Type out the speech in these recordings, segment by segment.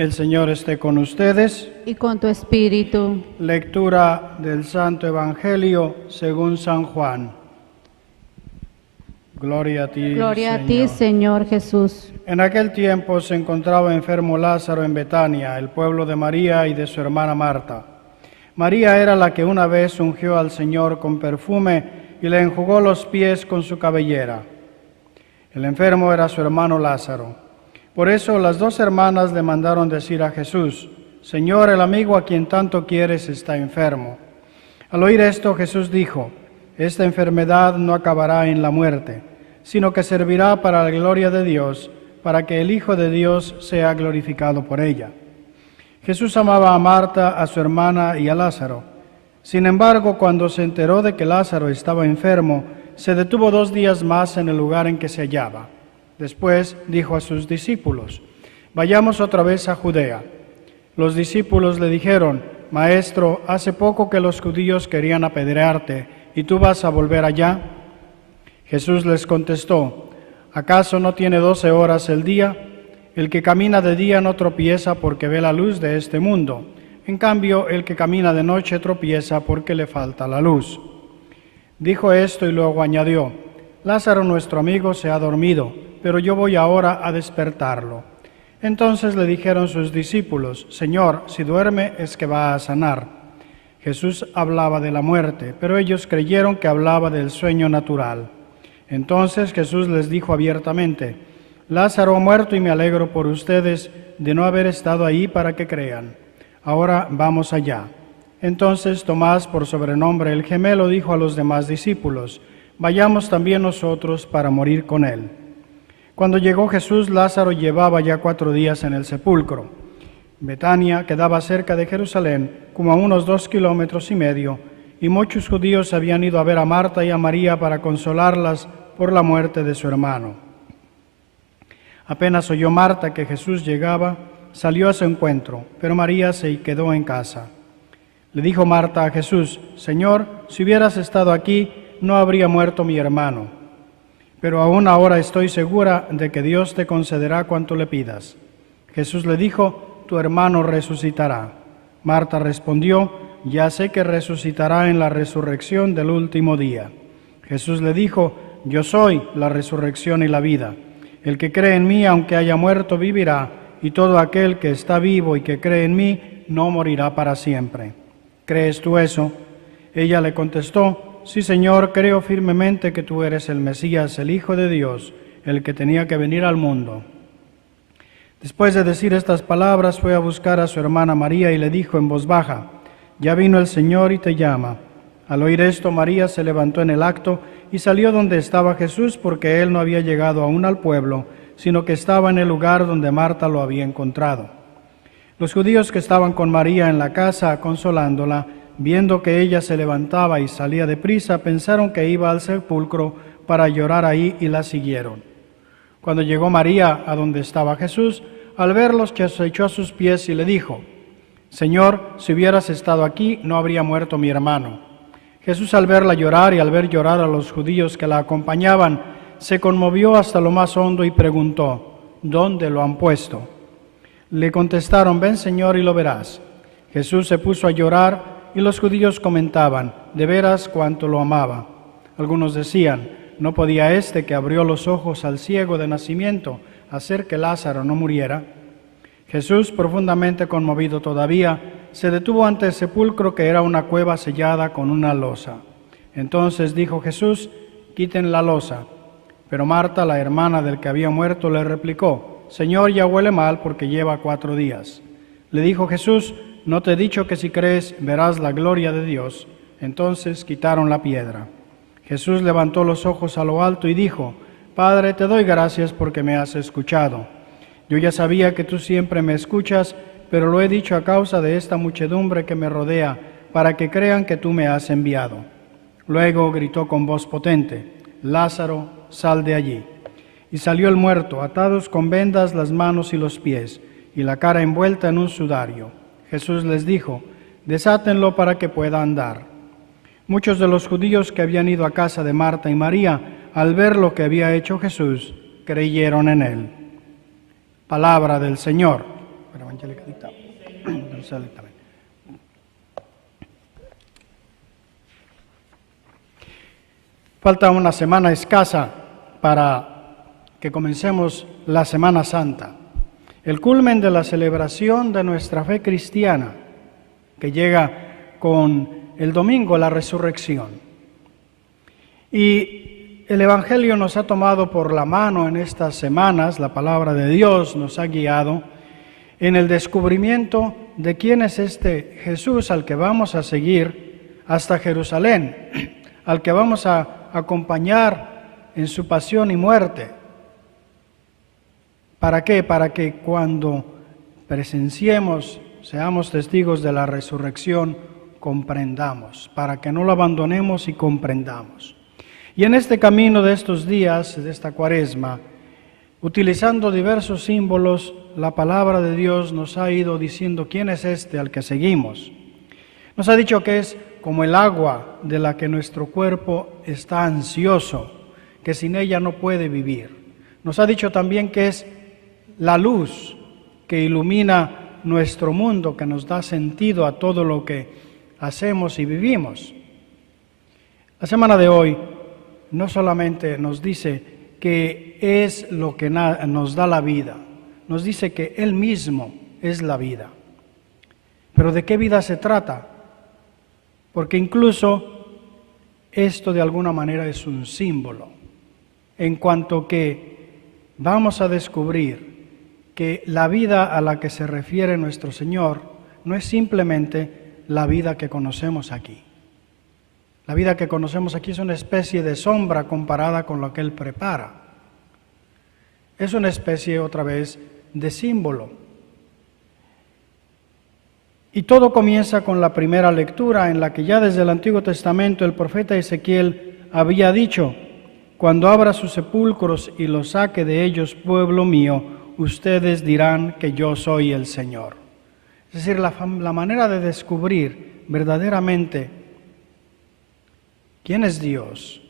El Señor esté con ustedes. Y con tu espíritu. Lectura del Santo Evangelio según San Juan. Gloria a ti, Gloria Señor. a ti, Señor Jesús. En aquel tiempo se encontraba enfermo Lázaro en Betania, el pueblo de María y de su hermana Marta. María era la que una vez ungió al Señor con perfume y le enjugó los pies con su cabellera. El enfermo era su hermano Lázaro. Por eso las dos hermanas le mandaron decir a Jesús: Señor, el amigo a quien tanto quieres está enfermo. Al oír esto, Jesús dijo: Esta enfermedad no acabará en la muerte, sino que servirá para la gloria de Dios, para que el Hijo de Dios sea glorificado por ella. Jesús amaba a Marta, a su hermana y a Lázaro. Sin embargo, cuando se enteró de que Lázaro estaba enfermo, se detuvo 2 días más en el lugar en que se hallaba. Después dijo a sus discípulos: Vayamos otra vez a Judea. Los discípulos le dijeron: Maestro, hace poco que los judíos querían apedrearte, ¿y tú vas a volver allá? Jesús les contestó: ¿Acaso no tiene 12 horas el día? El que camina de día no tropieza porque ve la luz de este mundo. En cambio, el que camina de noche tropieza porque le falta la luz. Dijo esto y luego añadió: Lázaro, nuestro amigo, se ha dormido, pero yo voy ahora a despertarlo. Entonces le dijeron sus discípulos: Señor, si duerme es que va a sanar. Jesús hablaba de la muerte, pero ellos creyeron que hablaba del sueño natural. Entonces Jesús les dijo abiertamente: Lázaro ha muerto y me alegro por ustedes de no haber estado ahí para que crean. Ahora vamos allá. Entonces Tomás, por sobrenombre el gemelo, dijo a los demás discípulos: Vayamos también nosotros para morir con él. Cuando llegó Jesús, Lázaro llevaba ya 4 días en el sepulcro. Betania quedaba cerca de Jerusalén, como a unos 2,5 kilómetros, y muchos judíos habían ido a ver a Marta y a María para consolarlas por la muerte de su hermano. Apenas oyó Marta que Jesús llegaba, salió a su encuentro, pero María se quedó en casa. Le dijo Marta a Jesús: Señor, si hubieras estado aquí, no habría muerto mi hermano. Pero aún ahora estoy segura de que Dios te concederá cuanto le pidas. Jesús le dijo: Tu hermano resucitará. Marta respondió: Ya sé que resucitará en la resurrección del último día. Jesús le dijo: Yo soy la resurrección y la vida. El que cree en mí, aunque haya muerto, vivirá, y todo aquel que está vivo y que cree en mí, no morirá para siempre. ¿Crees tú eso? Ella le contestó: Sí, Señor, creo firmemente que tú eres el Mesías, el Hijo de Dios, el que tenía que venir al mundo. Después de decir estas palabras, fue a buscar a su hermana María y le dijo en voz baja: Ya vino el Señor y te llama. Al oír esto, María se levantó en el acto y salió donde estaba Jesús, porque él no había llegado aún al pueblo, sino que estaba en el lugar donde Marta lo había encontrado. Los judíos que estaban con María en la casa consolándola, viendo que ella se levantaba y salía deprisa, pensaron que iba al sepulcro para llorar ahí y la siguieron. Cuando llegó María a donde estaba Jesús, al verlos se echó a sus pies y le dijo: Señor, si hubieras estado aquí, no habría muerto mi hermano. Jesús, al verla llorar y al ver llorar a los judíos que la acompañaban, se conmovió hasta lo más hondo y preguntó: ¿Dónde lo han puesto? Le contestaron: Ven, Señor, y lo verás. Jesús se puso a llorar y los judíos comentaban: de veras cuánto lo amaba. Algunos decían: ¿no podía este que abrió los ojos al ciego de nacimiento hacer que Lázaro no muriera? Jesús, profundamente conmovido todavía, se detuvo ante el sepulcro, que era una cueva sellada con una losa. Entonces dijo Jesús: Quiten la losa. Pero Marta, la hermana del que había muerto, le replicó: Señor, ya huele mal porque lleva 4 días. Le dijo Jesús: ¿no te he dicho que si crees verás la gloria de Dios? Entonces quitaron la piedra. Jesús levantó los ojos a lo alto y dijo: Padre, te doy gracias porque me has escuchado. Yo ya sabía que tú siempre me escuchas, pero lo he dicho a causa de esta muchedumbre que me rodea, para que crean que tú me has enviado. Luego gritó con voz potente: Lázaro, sal de allí. Y salió el muerto, atados con vendas las manos y los pies, y la cara envuelta en un sudario. Jesús les dijo: Desátenlo para que pueda andar. Muchos de los judíos que habían ido a casa de Marta y María, al ver lo que había hecho Jesús, creyeron en él. Palabra del Señor. per evangelicalità. Esattamente. Falta una semana escasa para que comencemos la Semana Santa, el culmen de la celebración de nuestra fe cristiana, que llega con el domingo, la resurrección. Y el Evangelio nos ha tomado por la mano en estas semanas, la palabra de Dios nos ha guiado en el descubrimiento de quién es este Jesús al que vamos a seguir hasta Jerusalén, al que vamos a acompañar en su pasión y muerte. ¿Para qué? Para que cuando presenciemos, seamos testigos de la resurrección, comprendamos, para que no lo abandonemos y comprendamos. Y en este camino de estos días, de esta Cuaresma, utilizando diversos símbolos, la palabra de Dios nos ha ido diciendo quién es este al que seguimos. Nos ha dicho que es como el agua de la que nuestro cuerpo está ansioso, que sin ella no puede vivir. Nos ha dicho también que es la luz que ilumina nuestro mundo, que nos da sentido a todo lo que hacemos y vivimos. La semana de hoy no solamente nos dice que es lo que nos da la vida, nos dice que Él mismo es la vida. Pero ¿de qué vida se trata? Porque incluso esto de alguna manera es un símbolo, en cuanto que vamos a descubrir que la vida a la que se refiere nuestro Señor no es simplemente la vida que conocemos aquí. La vida que conocemos aquí es una especie de sombra comparada con lo que Él prepara. Es una especie, otra vez, de símbolo. Y todo comienza con la primera lectura, en la que ya desde el Antiguo Testamento el profeta Ezequiel había dicho: cuando abra sus sepulcros y los saque de ellos, pueblo mío, ustedes dirán que yo soy el Señor. Es decir, la manera de descubrir verdaderamente quién es Dios.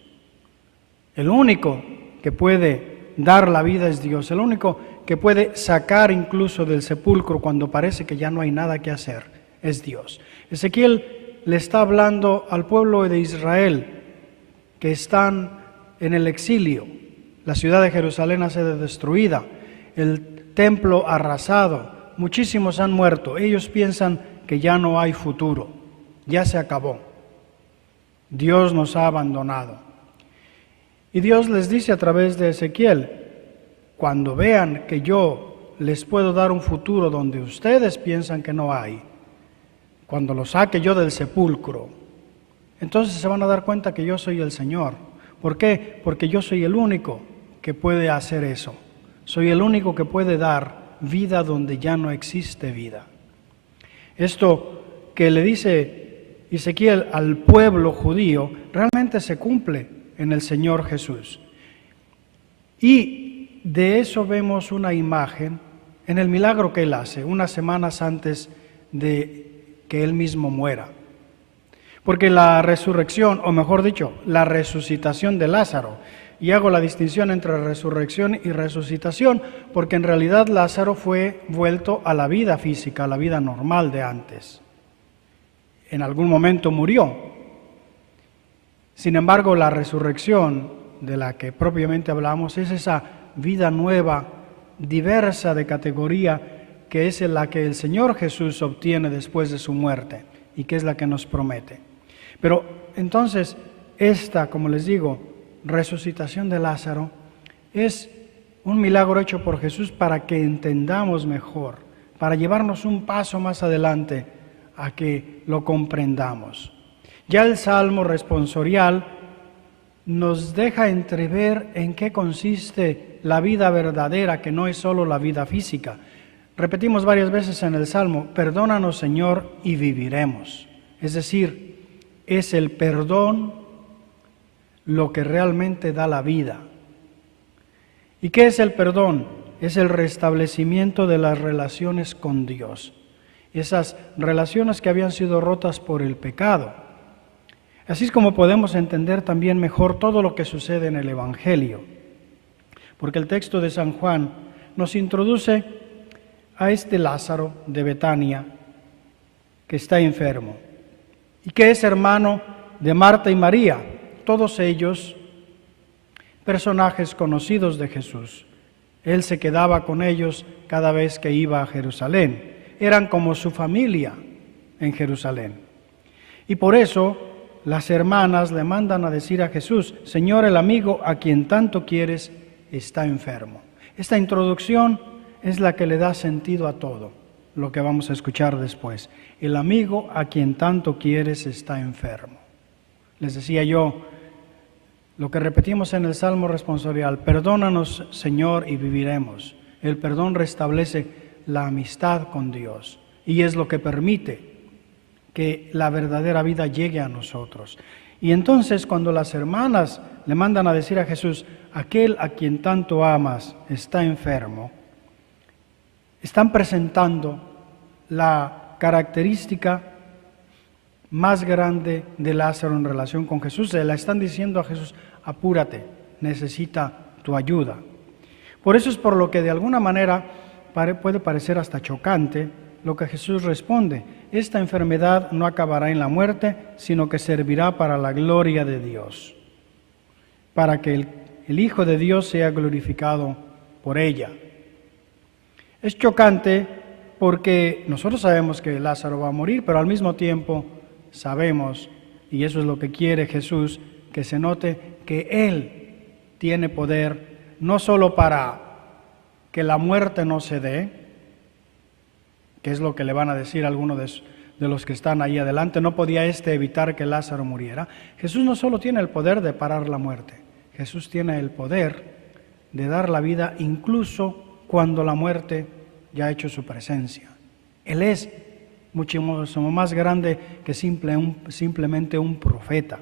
El único que puede dar la vida es Dios, el único que puede sacar incluso del sepulcro cuando parece que ya no hay nada que hacer, es Dios. Ezequiel le está hablando al pueblo de Israel que están en el exilio. La ciudad de Jerusalén ha sido destruida, el templo arrasado, muchísimos han muerto. Ellos piensan que ya no hay futuro, ya se acabó. Dios nos ha abandonado. Y Dios les dice a través de Ezequiel: cuando vean que yo les puedo dar un futuro donde ustedes piensan que no hay, cuando los saque yo del sepulcro, entonces se van a dar cuenta que yo soy el Señor. ¿Por qué? Porque yo soy el único que puede hacer eso. Soy el único que puede dar vida donde ya no existe vida. Esto que le dice Ezequiel al pueblo judío realmente se cumple en el Señor Jesús. Y de eso vemos una imagen en el milagro que Él hace unas semanas antes de que Él mismo muera. Porque la resurrección, o mejor dicho, la resucitación de Lázaro, y hago la distinción entre resurrección y resucitación, porque en realidad Lázaro fue vuelto a la vida física, a la vida normal de antes. En algún momento murió. Sin embargo, la resurrección de la que propiamente hablamos es esa vida nueva, diversa de categoría, que es la que el Señor Jesús obtiene después de su muerte y que es la que nos promete. Pero entonces, esta, como les digo, resucitación de Lázaro es un milagro hecho por Jesús para que entendamos mejor, para llevarnos un paso más adelante a que lo comprendamos. Ya el Salmo responsorial nos deja entrever en qué consiste la vida verdadera, que no es solo la vida física. Repetimos varias veces en el Salmo: perdónanos, Señor, y viviremos. Es decir, es el perdón lo que realmente da la vida. ¿Y qué es el perdón? Es el restablecimiento de las relaciones con Dios. Esas relaciones que habían sido rotas por el pecado. Así es como podemos entender también mejor todo lo que sucede en el Evangelio. Porque el texto de San Juan nos introduce a este Lázaro de Betania que está enfermo y que es hermano de Marta y María, todos ellos personajes conocidos de Jesús. Él se quedaba con ellos cada vez que iba a Jerusalén. Eran como su familia en Jerusalén. Y por eso las hermanas le mandan a decir a Jesús: Señor, el amigo a quien tanto quieres está enfermo. Esta introducción es la que le da sentido a todo lo que vamos a escuchar después. El amigo a quien tanto quieres está enfermo. Les decía yo, lo que repetimos en el Salmo responsorial: perdónanos, Señor, y viviremos. El perdón restablece la amistad con Dios y es lo que permite que la verdadera vida llegue a nosotros. Y entonces, cuando las hermanas le mandan a decir a Jesús: aquel a quien tanto amas está enfermo, están presentando la característica más grande de Lázaro en relación con Jesús. Se la están diciendo a Jesús: apúrate, necesita tu ayuda. Por eso es por lo que de alguna manera puede parecer hasta chocante lo que Jesús responde: esta enfermedad no acabará en la muerte, sino que servirá para la gloria de Dios, para que el Hijo de Dios sea glorificado por ella. Es chocante porque nosotros sabemos que Lázaro va a morir, pero al mismo tiempo sabemos, y eso es lo que quiere Jesús, que se note que Él tiene poder no solo para que la muerte no se dé, que es lo que le van a decir algunos de los que están ahí adelante. No podía evitar que Lázaro muriera. Jesús no solo tiene el poder de parar la muerte, Jesús tiene el poder de dar la vida incluso cuando la muerte ya ha hecho su presencia. Él es muchísimo más grande que simplemente un profeta.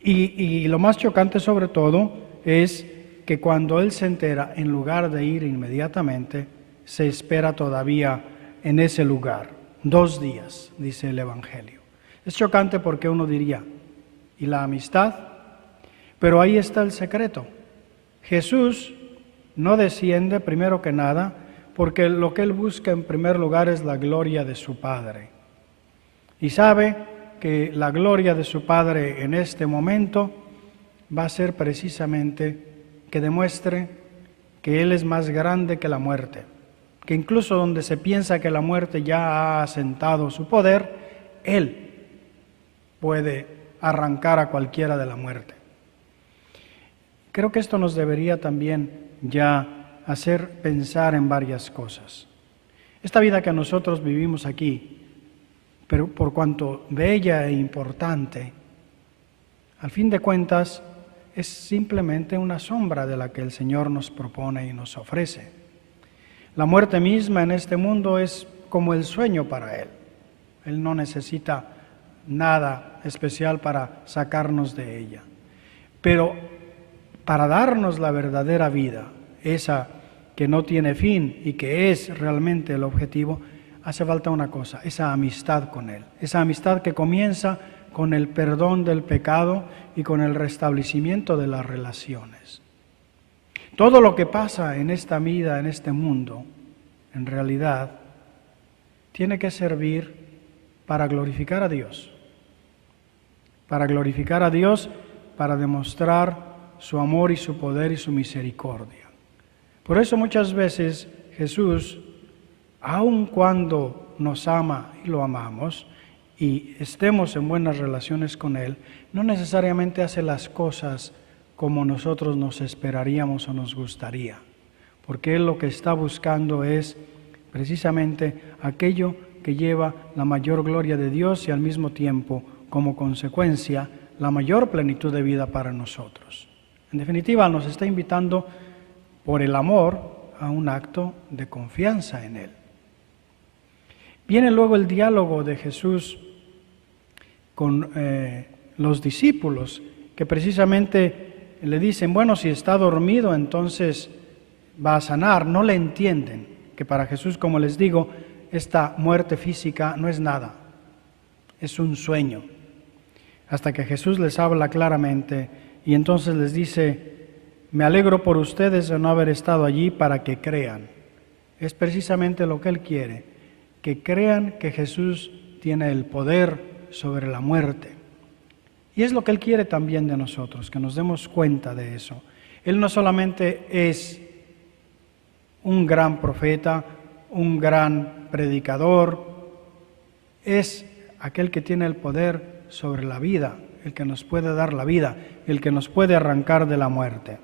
Y lo más chocante sobre todo es que cuando Él se entera, en lugar de ir inmediatamente, se espera todavía en ese lugar. 2 días, dice el Evangelio. Es chocante porque uno diría: ¿y la amistad? Pero ahí está el secreto. Jesús no desciende primero que nada porque lo que Él busca en primer lugar es la gloria de su Padre. Y sabe que la gloria de su Padre en este momento va a ser precisamente que demuestre que Él es más grande que la muerte, que incluso donde se piensa que la muerte ya ha asentado su poder, Él puede arrancar a cualquiera de la muerte. Creo que esto nos debería también ya hacer pensar en varias cosas. Esta vida que nosotros vivimos aquí, pero por cuanto bella e importante, al fin de cuentas es simplemente una sombra de la que el Señor nos propone y nos ofrece. La muerte misma en este mundo es como el sueño para Él. Él no necesita nada especial para sacarnos de ella. Pero para darnos la verdadera vida, esa que no tiene fin y que es realmente el objetivo, hace falta una cosa: esa amistad con Él. Esa amistad que comienza con el perdón del pecado y con el restablecimiento de las relaciones. Todo lo que pasa en esta vida, en este mundo, en realidad, tiene que servir para glorificar a Dios. Para glorificar a Dios, para demostrar su amor y su poder y su misericordia. Por eso muchas veces Jesús, aun cuando nos ama y lo amamos, y estemos en buenas relaciones con Él, no necesariamente hace las cosas como nosotros nos esperaríamos o nos gustaría, porque Él lo que está buscando es precisamente aquello que lleva la mayor gloria de Dios y al mismo tiempo, como consecuencia, la mayor plenitud de vida para nosotros. En definitiva, nos está invitando por el amor a un acto de confianza en Él. Viene luego el diálogo de Jesús con los discípulos, que precisamente le dicen: bueno, si está dormido, entonces va a sanar. No le entienden que para Jesús, como les digo, esta muerte física no es nada, es un sueño. Hasta que Jesús les habla claramente y entonces les dice: me alegro por ustedes de no haber estado allí para que crean. es precisamente lo que Él quiere, que crean que Jesús tiene el poder sobre la muerte. Y es lo que Él quiere también de nosotros, que nos demos cuenta de eso. Él no solamente es un gran profeta, un gran predicador, es aquel que tiene el poder sobre la vida, el que nos puede dar la vida, el que nos puede arrancar de la muerte.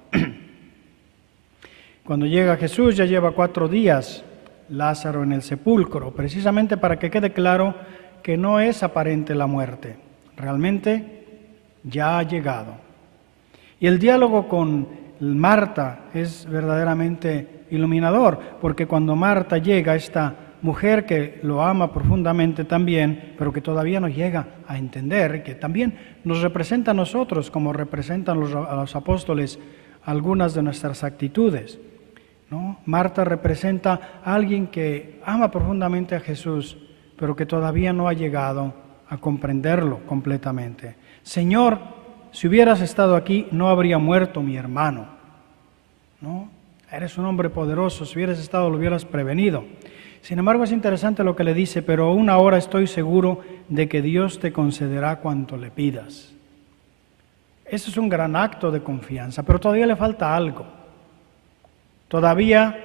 Cuando llega Jesús, ya lleva 4 días Lázaro en el sepulcro, precisamente para que quede claro que no es aparente la muerte, realmente ya ha llegado. Y el diálogo con Marta es verdaderamente iluminador, porque cuando Marta llega, esta mujer que lo ama profundamente también, pero que todavía no llega a entender, que también nos representa a nosotros, como representan a los apóstoles algunas de nuestras actitudes, ¿no? Marta representa a alguien que ama profundamente a Jesús, pero que todavía no ha llegado a comprenderlo completamente. Señor, si hubieras estado aquí, no habría muerto mi hermano, ¿no? Eres un hombre poderoso, si hubieras estado lo hubieras prevenido. Sin embargo, es interesante lo que le dice, pero aún ahora estoy seguro de que Dios te concederá cuanto le pidas. Eso es un gran acto de confianza, pero todavía le falta algo. Todavía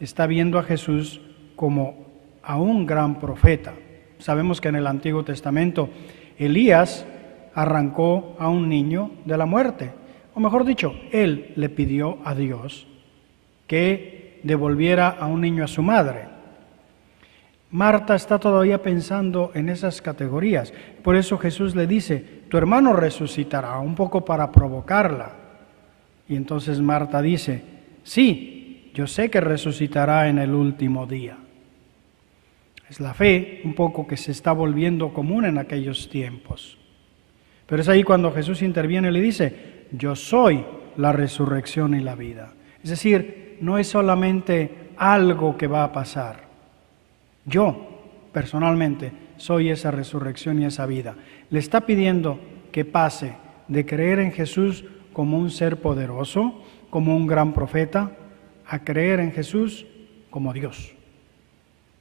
está viendo a Jesús como a un gran profeta. Sabemos que en el Antiguo Testamento Elías arrancó a un niño de la muerte, o mejor dicho, él le pidió a Dios que devolviera a un niño a su madre. Marta está todavía pensando en esas categorías, por eso Jesús le dice, tu hermano resucitará, un poco para provocarla. Y entonces Marta dice, sí, yo sé que resucitará en el último día. Es la fe un poco que se está volviendo común en aquellos tiempos. Pero es ahí cuando Jesús interviene y le dice, yo soy la resurrección y la vida. Es decir, no es solamente algo que va a pasar. Yo, personalmente, soy esa resurrección y esa vida. Le está pidiendo que pase de creer en Jesús como un ser poderoso, como un gran profeta, a creer en Jesús como Dios.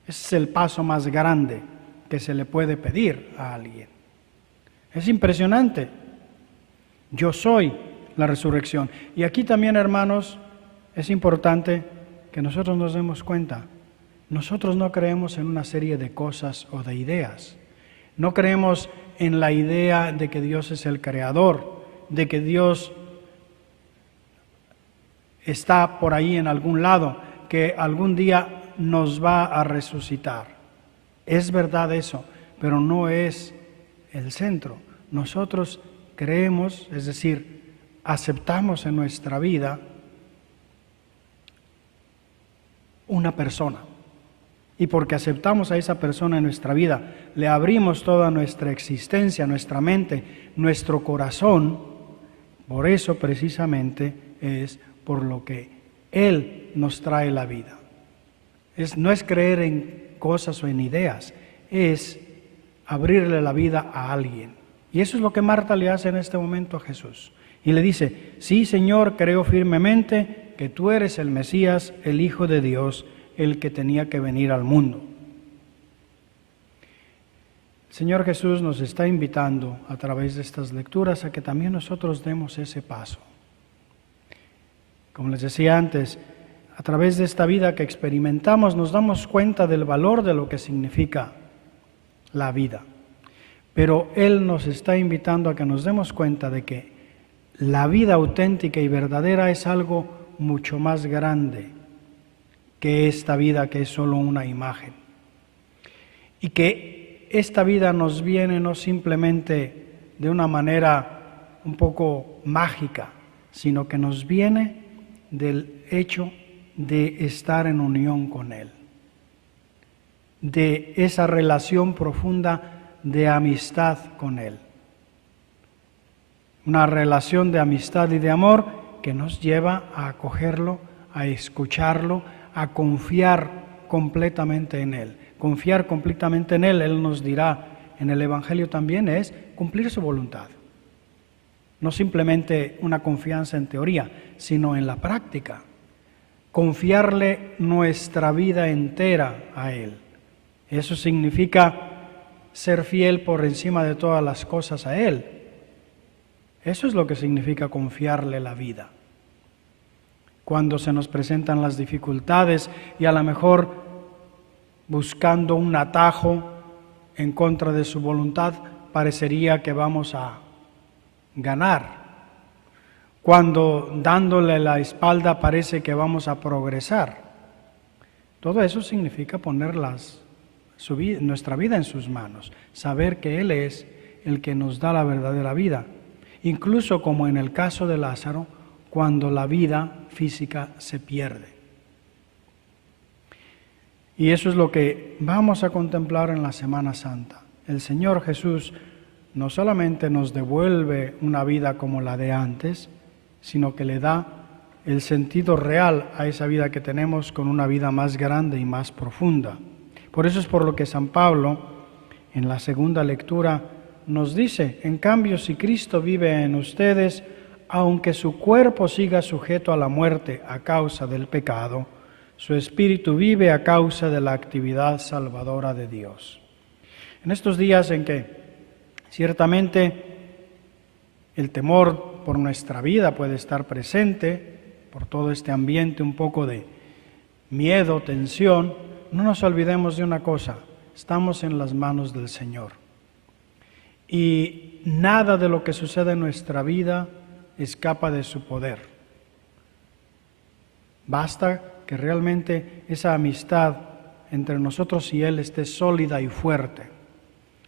Ese es el paso más grande que se le puede pedir a alguien. Es impresionante. Yo soy la resurrección. Y aquí también, hermanos, es importante que nosotros nos demos cuenta. Nosotros no creemos en una serie de cosas o de ideas. No creemos en la idea de que Dios es el creador, de que Dios está por ahí en algún lado, que algún día nos va a resucitar. Es verdad eso, pero no es el centro. Nosotros creemos, es decir, aceptamos en nuestra vida una persona. Y porque aceptamos a esa persona en nuestra vida, le abrimos toda nuestra existencia, nuestra mente, nuestro corazón. Por eso precisamente es por lo que Él nos trae la vida. No es creer en cosas o en ideas, es abrirle la vida a alguien. Y eso es lo que Marta le hace en este momento a Jesús. Y le dice, sí, Señor, creo firmemente que tú eres el Mesías, el Hijo de Dios, el que tenía que venir al mundo. El Señor Jesús nos está invitando a través de estas lecturas a que también nosotros demos ese paso. Como les decía antes, a través de esta vida que experimentamos nos damos cuenta del valor de lo que significa la vida. Pero Él nos está invitando a que nos demos cuenta de que la vida auténtica y verdadera es algo mucho más grande que esta vida que es solo una imagen. Y que esta vida nos viene no simplemente de una manera un poco mágica, sino que nos viene del hecho de estar en unión con Él, de esa relación profunda de amistad con Él. Una relación de amistad y de amor que nos lleva a acogerlo, a escucharlo, a confiar completamente en Él. Confiar completamente en Él, Él nos dirá en el Evangelio también, es cumplir su voluntad. No simplemente una confianza en teoría, sino en la práctica. confiarle nuestra vida entera a Él. Eso significa ser fiel por encima de todas las cosas a Él. Eso es lo que significa confiarle la vida. Cuando se nos presentan las dificultades y a lo mejor buscando un atajo en contra de su voluntad, parecería que vamos a ganar. Cuando dándole la espalda parece que vamos a progresar. Todo eso significa poner nuestra vida en sus manos, saber que Él es el que nos da la verdadera vida. Incluso como en el caso de Lázaro, cuando la vida física se pierde. Y eso es lo que vamos a contemplar en la Semana Santa. El Señor Jesús no solamente nos devuelve una vida como la de antes, sino que le da el sentido real a esa vida que tenemos con una vida más grande y más profunda. Por eso es por lo que San Pablo, en la segunda lectura, nos dice: en cambio, si Cristo vive en ustedes, aunque su cuerpo siga sujeto a la muerte a causa del pecado, su espíritu vive a causa de la actividad salvadora de Dios. En estos días en que ciertamente el temor por nuestra vida puede estar presente, por todo este ambiente un poco de miedo, tensión, no nos olvidemos de una cosa: estamos en las manos del Señor. Y nada de lo que sucede en nuestra vida escapa de su poder. Basta que realmente esa amistad entre nosotros y Él esté sólida y fuerte.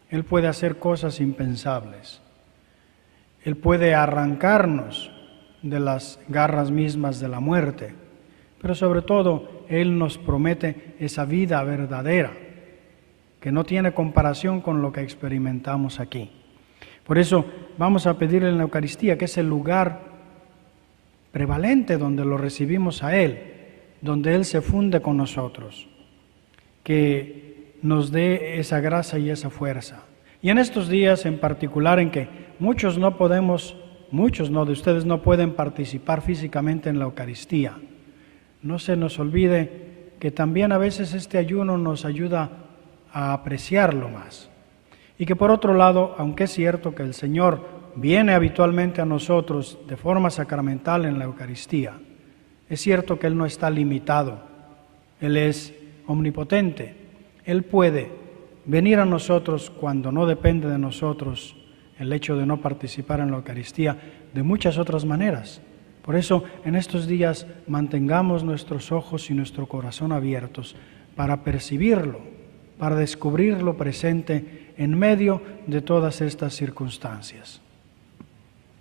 Él puede hacer cosas impensables. Él puede arrancarnos de las garras mismas de la muerte, pero sobre todo Él nos promete esa vida verdadera que no tiene comparación con lo que experimentamos aquí. Por eso vamos a pedirle en la Eucaristía, que es el lugar prevalente donde lo recibimos a Él, donde Él se funde con nosotros, que nos dé esa gracia y esa fuerza. Y en estos días en particular en que muchos de ustedes no pueden participar físicamente en la Eucaristía, no se nos olvide que también a veces este ayuno nos ayuda a apreciarlo más. Y que por otro lado, aunque es cierto que el Señor viene habitualmente a nosotros de forma sacramental en la Eucaristía, es cierto que Él no está limitado, Él es omnipotente, Él puede venir a nosotros cuando no depende de nosotros el hecho de no participar en la Eucaristía de muchas otras maneras. Por eso en estos días mantengamos nuestros ojos y nuestro corazón abiertos para percibirlo, para descubrirlo presente en medio de todas estas circunstancias.